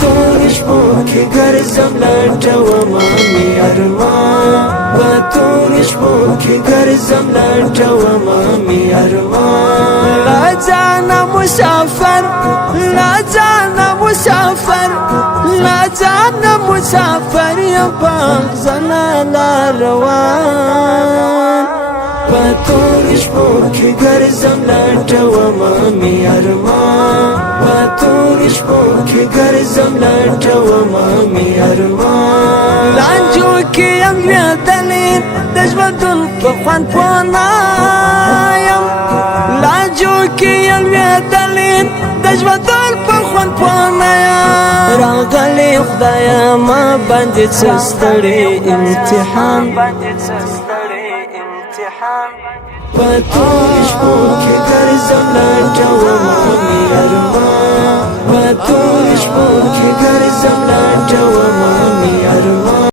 تور شپو کې ګرځم لټومه مې ارمان په تور شپو کې ګرځم لټومه مې ارمان لا ځانه مسافر لا ځانه مسافر لا ځانه مسافر یم په زنه روان په تور شپو کې ګرځم لټومه مې ارمان په تور شپو کې ګرځم لټومه مې ارمان لانجو کې یم لوېدلې د ژوندون په خوند پوه نه یم لانجو کې یم لوېدلې د ژوندون په خوند پوه نه یم راغلی خدایه ما باندې څه ستړی امتحان په تور شپو کې ګرځم لټومه مې ارمان په تور شپو